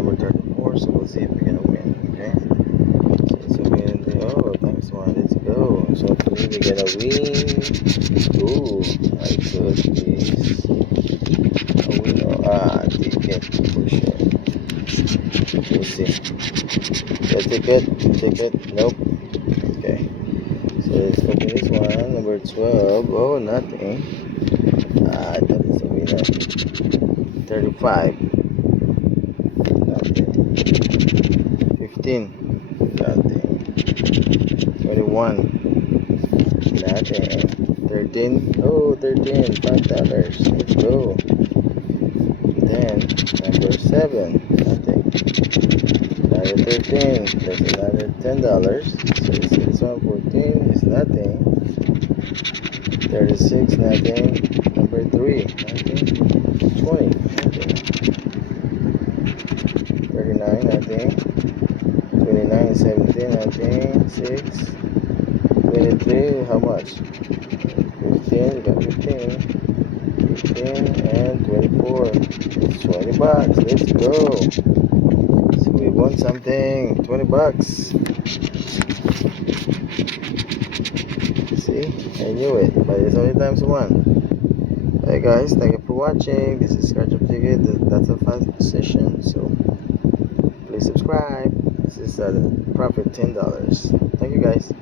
number 34, so we'll see if we're gonna win. Okay, so win the thanks one. Let's go. So hopefully we're gonna win. Ooh, my goodness. Oh, we know. Ticket for sure. We'll see. The ticket. Nope. Okay. So let's open this one. Number 12. Oh, nothing. That is a winner. 35. Nothing. 15. Nothing. 21. Nothing. 13. Oh, 13. $5. Let's go. Then number 7. Nothing. Another 13. That's another $10. So this one 14 is nothing. 36. Nothing. Number 3. Nothing. 20. Nothing. 39. Nothing. 29, 17, nothing. 6, 23, how much? 15, we got 15, 15, and 24. It's $20. Let's go. So we won something. $20. See, I knew it, but it's only times one. Hey guys, thank you for watching. This is Scratch Up Ticket. That's a fast session, so please subscribe. This is profit $10. Thank you guys.